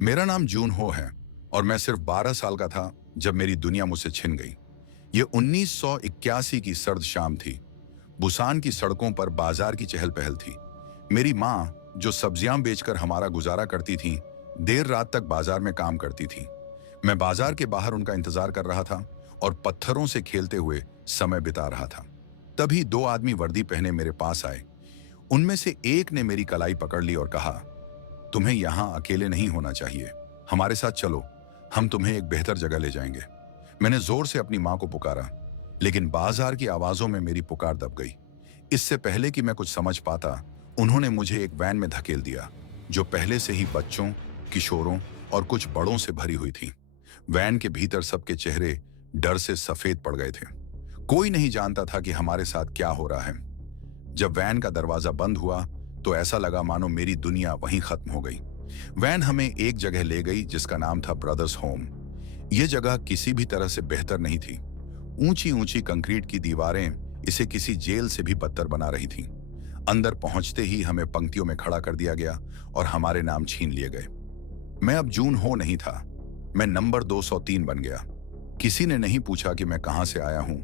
मेरा नाम जून हो है और मैं सिर्फ 12 साल का था जब मेरी दुनिया मुझसे छिन गई। ये 1981 की सर्द शाम थी। बुसान की सड़कों पर बाजार की चहल पहल थी। मेरी माँ, जो सब्जियां बेचकर हमारा गुजारा करती थीं, देर रात तक बाजार में काम करती थीं। मैं बाजार के बाहर उनका इंतजार कर रहा था और पत्थरों से खेलते हुए समय बिता रहा था। तभी दो आदमी वर्दी पहने मेरे पास आए। उनमें से एक ने मेरी कलाई पकड़ ली और कहा, तुम्हें यहाँ अकेले नहीं होना चाहिए, हमारे साथ चलो, हम तुम्हें एक बेहतर जगह ले जाएंगे। मैंने जोर से अपनी माँ को पुकारा, लेकिन बाजार की आवाजों में मेरी पुकार दब गई। इससे पहले कि मैं कुछ समझ पाता, उन्होंने मुझे एक वैन में धकेल दिया, जो पहले से ही बच्चों, किशोरों और कुछ बड़ों से भरी हुई थी। वैन के भीतर सबके चेहरे डर से सफेद पड़ गए थे। कोई नहीं जानता था कि हमारे साथ क्या हो रहा है। जब वैन का दरवाजा बंद हुआ तो ऐसा लगा मानो मेरी दुनिया वहीं खत्म हो गई। वैन हमें एक जगह ले गई जिसका नाम था ब्रदर्स होम। यह जगह किसी भी तरह से बेहतर नहीं थी। ऊंची ऊंची कंक्रीट की दीवारें इसे किसी जेल से भी बदतर बना रही थीं। अंदर पहुंचते ही हमें पंक्तियों में खड़ा कर दिया गया और हमारे नाम छीन लिए गए। मैं अब जून हो नहीं था, मैं नंबर 203 बन गया। किसी ने नहीं पूछा कि मैं कहां से आया हूं,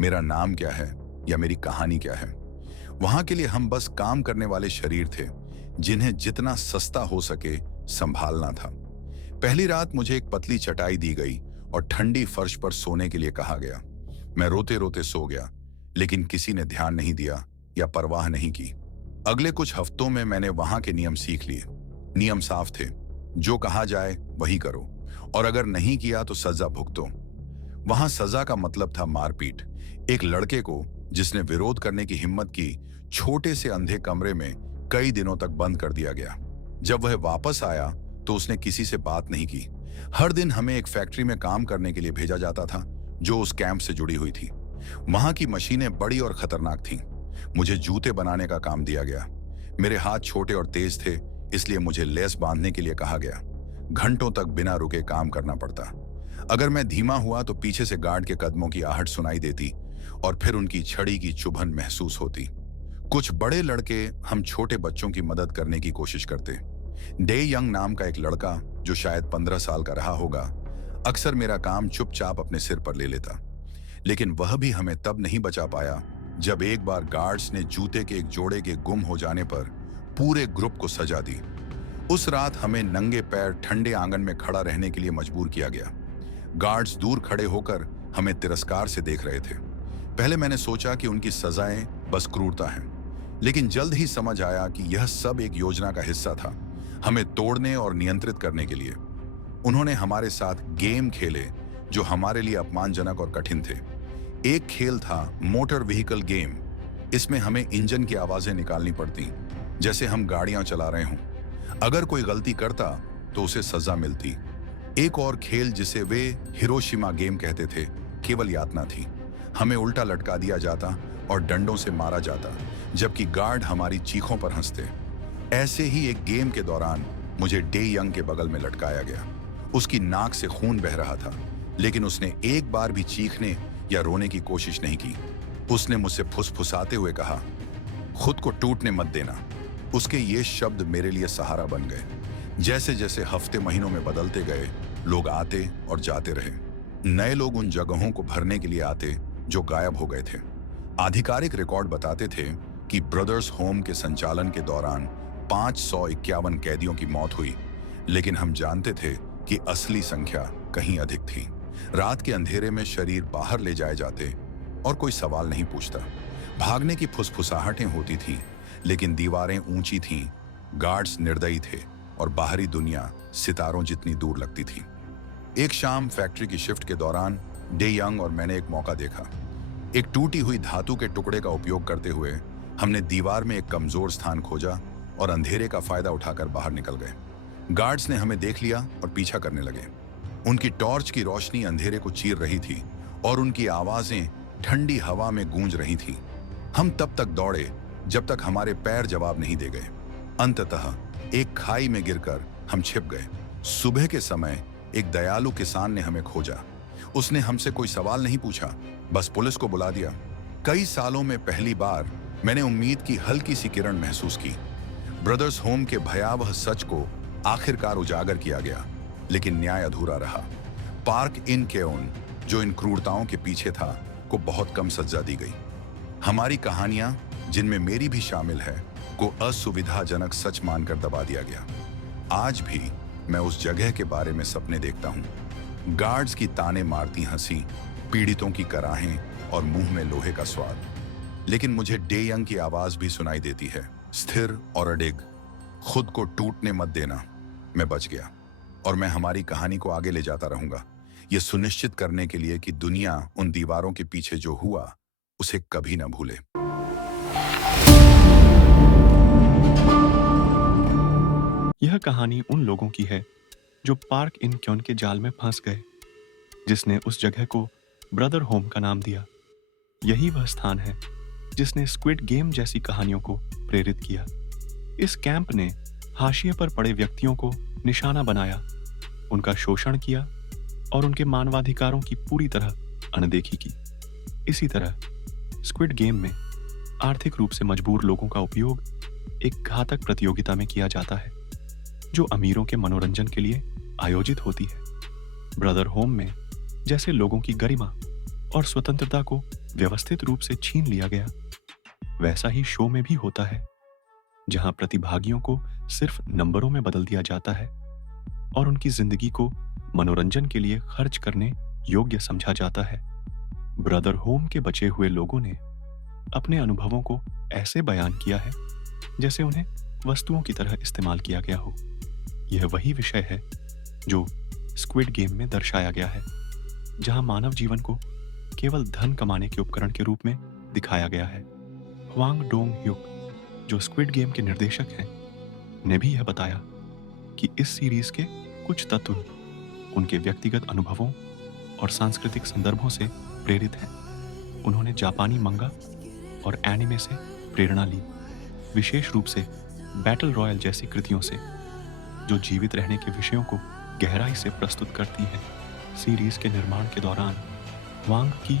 मेरा नाम क्या है या मेरी कहानी क्या है। वहां के लिए हम बस काम करने वाले शरीर थे, जिन्हें जितना सस्ता हो सके संभालना था। पहली रात मुझे एक पतली चटाई दी गई और ठंडी फर्श पर सोने के लिए कहा गया। मैं रोते रोते सो गया, लेकिन किसी ने ध्यान नहीं दिया या परवाह नहीं की। अगले कुछ हफ्तों में मैंने वहां के नियम सीख लिए। नियम साफ थे, जो कहा जाए वही करो, और अगर नहीं किया तो सजा भुगतो। वहां सजा का मतलब था मारपीट। एक लड़के को, जिसने विरोध करने की हिम्मत की, छोटे से अंधे कमरे में कई दिनों तक बंद कर दिया गया। जब वह वापस आया तो उसने किसी से बात नहीं की। हर दिन हमें एक फैक्ट्री में काम करने के लिए भेजा जाता था, जो उस कैंप से जुड़ी हुई थी। वहां की मशीनें बड़ी और खतरनाक थीं। मुझे जूते बनाने का काम दिया गया। मेरे हाथ छोटे और तेज थे, इसलिए मुझे लेस बांधने के लिए कहा गया। घंटों तक बिना रुके काम करना पड़ता। अगर मैं धीमा हुआ तो पीछे से गार्ड के कदमों की आहट सुनाई देती और फिर उनकी छड़ी की चुभन महसूस होती। कुछ बड़े लड़के हम छोटे बच्चों की मदद करने की कोशिश करते। डे यंग नाम का एक लड़का, जो शायद 15 साल का रहा होगा, अक्सर मेरा काम चुपचाप अपने सिर पर ले लेता। लेकिन वह भी हमें तब नहीं बचा पाया जब एक बार गार्ड्स ने जूते के एक जोड़े के गुम हो जाने पर पूरे ग्रुप को सजा दी। उस रात हमें नंगे पैर ठंडे आंगन में खड़ा रहने के लिए मजबूर किया गया। गार्ड्स दूर खड़े होकर हमें तिरस्कार से देख रहे थे। पहले मैंने सोचा कि उनकी सजाएं बस क्रूरता हैं, लेकिन जल्द ही समझ आया कि यह सब एक योजना का हिस्सा था, हमें तोड़ने और नियंत्रित करने के लिए। उन्होंने हमारे साथ गेम खेले जो हमारे लिए अपमानजनक और कठिन थे। एक खेल था मोटर व्हीकल गेम। इसमें हमें इंजन की आवाजें निकालनी पड़ती, जैसे हम गाड़ियां चला रहे हों। अगर कोई गलती करता तो उसे सजा मिलती। एक और खेल, जिसे वे हिरोशिमा गेम कहते थे, केवल यातना थी। हमें उल्टा लटका दिया जाता और डंडों से मारा जाता, जबकि गार्ड हमारी चीखों पर हंसते। ऐसे ही एक गेम के दौरान मुझे डे यंग के बगल में लटकाया गया। उसकी नाक से खून बह रहा था, लेकिन उसने एक बार भी चीखने या रोने की कोशिश नहीं की। उसने मुझसे फुसफुसाते हुए कहा, खुद को टूटने मत देना। उसके ये शब्द मेरे लिए सहारा बन गए। जैसे जैसे हफ्ते महीनों में बदलते गए, लोग आते और जाते रहे। नए लोग उन जगहों को भरने के लिए आते जो गायब हो गए थे। आधिकारिक रिकॉर्ड बताते थे कि ब्रदर्स होम के संचालन के दौरान 551 कैदियों की मौत हुई, लेकिन हम जानते थे कि असली संख्या कहीं अधिक थी। रात के अंधेरे में शरीर बाहर ले जाए जाते और कोई सवाल नहीं पूछता। भागने की फुसफुसाहटें होती थीं, लेकिन दीवारें ऊंची थीं, गार्ड्स निर्दयी थे और बाहरी दुनिया सितारों जितनी दूर लगती थी। एक शाम फैक्ट्री की शिफ्ट के दौरान डे यंग और मैंने एक मौका देखा। एक टूटी हुई धातु के टुकड़े का उपयोग करते हुए हमने दीवार में एक कमजोर स्थान खोजा और अंधेरे का फायदा उठाकर बाहर निकल गए। गार्ड्स ने हमें देख लिया और पीछा करने लगे। उनकी टॉर्च की रोशनी अंधेरे को चीर रही थी और उनकी आवाजें ठंडी हवा में गूंज रही थीं। हम तब तक दौड़े जब तक हमारे पैर जवाब नहीं दे गए। अंततः एक खाई में गिरकर हम छिप गए। सुबह के समय एक दयालु किसान ने हमें खोजा। उसने हमसे कोई सवाल नहीं पूछा, बस पुलिस को बुला दिया। कई सालों में पहली बार मैंने उम्मीद की हल्की सी किरण महसूस की। ब्रदर्स होम के भयावह सच को आखिरकार उजागर किया गया, लेकिन न्याय अधूरा रहा। पार्क इन केओन, जो इन क्रूरताओं के पीछे था, को बहुत कम सजा दी गई। हमारी कहानियां, जिनमें मेरी भी शामिल है, को असुविधाजनक सच मानकर दबा दिया गया। आज भी मैं उस जगह के बारे में सपने देखता हूँ। गार्ड्स की ताने मारती हंसी, पीड़ितों की कराहें और मुंह में लोहे का स्वाद। लेकिन मुझे डे यंग की आवाज भी सुनाई देती है, स्थिर और अडिग, खुद को टूटने मत देना। मैं बच गया और मैं हमारी कहानी को आगे ले जाता रहूंगा, यह सुनिश्चित करने के लिए कि दुनिया उन दीवारों के पीछे जो हुआ उसे कभी न भूले। यह कहानी उन लोगों की है जो पार्क इन क्योन के जाल में फंस गए, जिसने उस जगह को ब्रदर होम का नाम दिया। यही वह स्थान है जिसने स्क्विड गेम जैसी कहानियों को प्रेरित किया। इस कैंप ने हाशिए पर पड़े व्यक्तियों को निशाना बनाया, उनका शोषण किया और उनके मानवाधिकारों की पूरी तरह अनदेखी की। इसी तरह स्क्विड गेम में आर्थिक रूप से मजबूर लोगों का उपयोग एक घातक प्रतियोगिता में किया जाता है, जो अमीरों के मनोरंजन के लिए आयोजित होती है। ब्रदर होम में जैसे लोगों की गरिमा और स्वतंत्रता को व्यवस्थित रूप से छीन लिया गया, वैसा ही शो में भी होता है, जहां प्रतिभागियों को सिर्फ नंबरों में बदल दिया जाता है और उनकी जिंदगी को मनोरंजन के लिए खर्च करने योग्य समझा जाता है। ब्रदर होम के बचे हुए लोगों ने अपने अनुभवों को ऐसे बयान किया है जैसे उन्हें वस्तुओं की तरह इस्तेमाल किया गया हो। यह वही विषय है जो स्क्विड गेम में दर्शाया गया है, जहां मानव जीवन को केवल धन कमाने के उपकरण के रूप में दिखाया गया है। ह्वांग डोंग ह्युक, जो स्क्विड गेम के निर्देशक हैं, ने भी यह बताया कि इस सीरीज के कुछ तत्व उनके व्यक्तिगत अनुभवों और सांस्कृतिक संदर्भों से प्रेरित हैं। उन्होंने जापानी मंगा और एनिमे से प्रेरणा ली, विशेष रूप से बैटल रॉयल जैसी कृतियों से, जो जीवित रहने के विषयों को गहराई से प्रस्तुत करती हैं। सीरीज के निर्माण के दौरान वांग की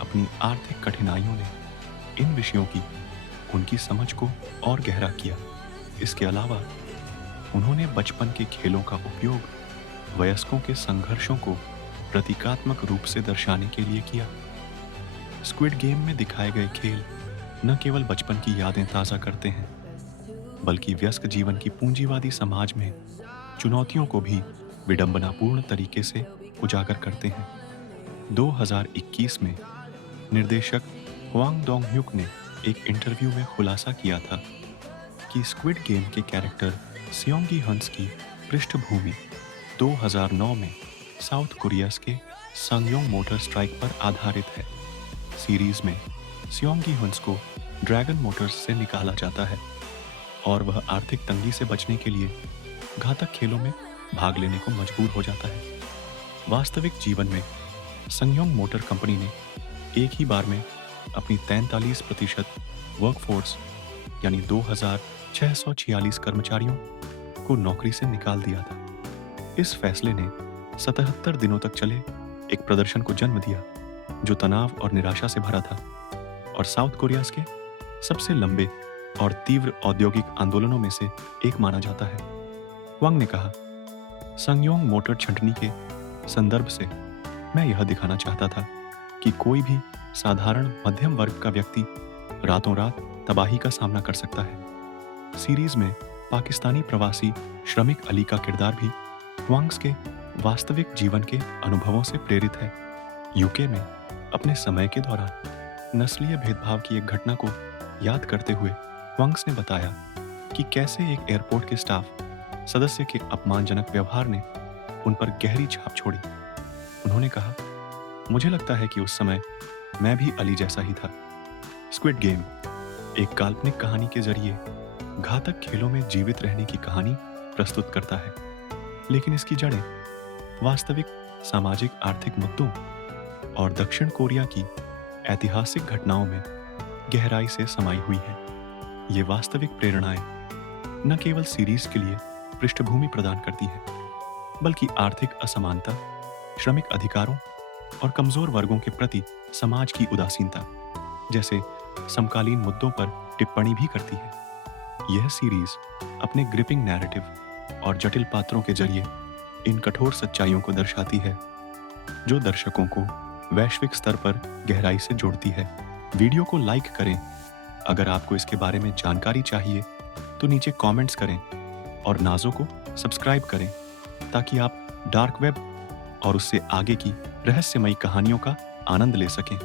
अपनी आर्थिक कठिनाइयों ने इन विषयों की उनकी समझ को और गहरा किया। इसके अलावा उन्होंने बचपन के खेलों का उपयोग वयस्कों के संघर्षों को प्रतीकात्मक रूप से दर्शाने के लिए किया। स्क्विड गेम में दिखाए गए खेल न केवल बचपन की यादें ताज़ा करते हैं, बल्कि व्यस्क जीवन की पूंजीवादी समाज में चुनौतियों को भी विडंबनापूर्ण तरीके से उजागर करते हैं। 2021 में निर्देशक ह्वांग डोंग ह्युक ने एक इंटरव्यू में खुलासा किया था कि स्क्विड गेम के कैरेक्टर सियोंगी हंस की पृष्ठभूमि 2009 में साउथ कोरिया के संगयोंग मोटर स्ट्राइक पर आधारित है। सीरीज में सियोंगी हंस को ड्रैगन मोटर्स से निकाला जाता है और वह आर्थिक तंगी से बचने के लिए घातक खेलों में भाग लेने को मजबूर हो जाता है। वास्तविक जीवन में संगयोंग मोटर कंपनी ने एक ही बार में अपनी 43% वर्कफोर्स यानी 2646 कर्मचारियों को नौकरी से निकाल दिया था। इस फैसले ने 77 दिनों तक चले एक प्रदर्शन को जन्म दिया, जो तनाव और निराशा से भरा था और साउथ कोरिया के सबसे लंबे और तीव्र औद्योगिक आंदोलनों में से एक माना जाता है। वांग ने कहा, संगयोंग मोटर छंटनी के संदर्भ से मैं यह दिखाना चाहता था कि कोई भी साधारण मध्यम वर्ग का व्यक्ति रातों रात तबाही का सामना कर सकता है। सीरीज में पाकिस्तानी प्रवासी श्रमिक अली का किरदार भी वांग्स के वास्तविक जीवन के अनुभवों से प्रेरित है। यूके में अपने समय के दौरान नस्लीय भेदभाव की एक घटना को याद करते हुए वांग्स ने बताया कि कैसे एक एयरपोर्ट के स्टाफ सदस्य के अपमानजनक व्यवहार ने उन पर गहरी छाप छोड़ी। उन्होंने कहा, मुझे लगता है कि उस समय मैं भी अली जैसा ही था। स्क्विड गेम एक काल्पनिक कहानी के जरिए घातक खेलों में जीवित रहने की कहानी प्रस्तुत करता है, लेकिन इसकी जड़ें वास्तविक सामाजिक आर्थिक मुद्दों और दक्षिण कोरिया की ऐतिहासिक घटनाओं में गहराई से समाई हुई है। ये वास्तविक प्रेरणाएं न केवल सीरीज के लिए पृष्ठभूमि प्रदान करती है, बल्कि आर्थिक असमानता, श्रमिक अधिकारों और कमजोर वर्गों के प्रति समाज की उदासीनता जैसे समकालीन मुद्दों पर टिप्पणी भी करती है। यह सीरीज अपने ग्रिपिंग नैरेटिव और जटिल पात्रों के जरिए इन कठोर सच्चाइयों को दर्शाती है, जो दर्शकों को वैश्विक स्तर पर गहराई से जोड़ती है। वीडियो को लाइक करें। अगर आपको इसके बारे में जानकारी चाहिए तो नीचे कमेंट्स करें और नाज़ो को सब्सक्राइब करें ताकि आप डार्क वेब और उससे आगे की रहस्यमयी कहानियों का आनंद ले सकें।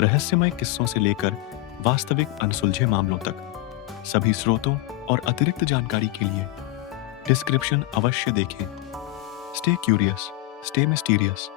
रहस्यमय किस्सों से लेकर वास्तविक अनसुलझे मामलों तक सभी स्रोतों और अतिरिक्त जानकारी के लिए डिस्क्रिप्शन अवश्य देखें। Stay curious, stay mysterious.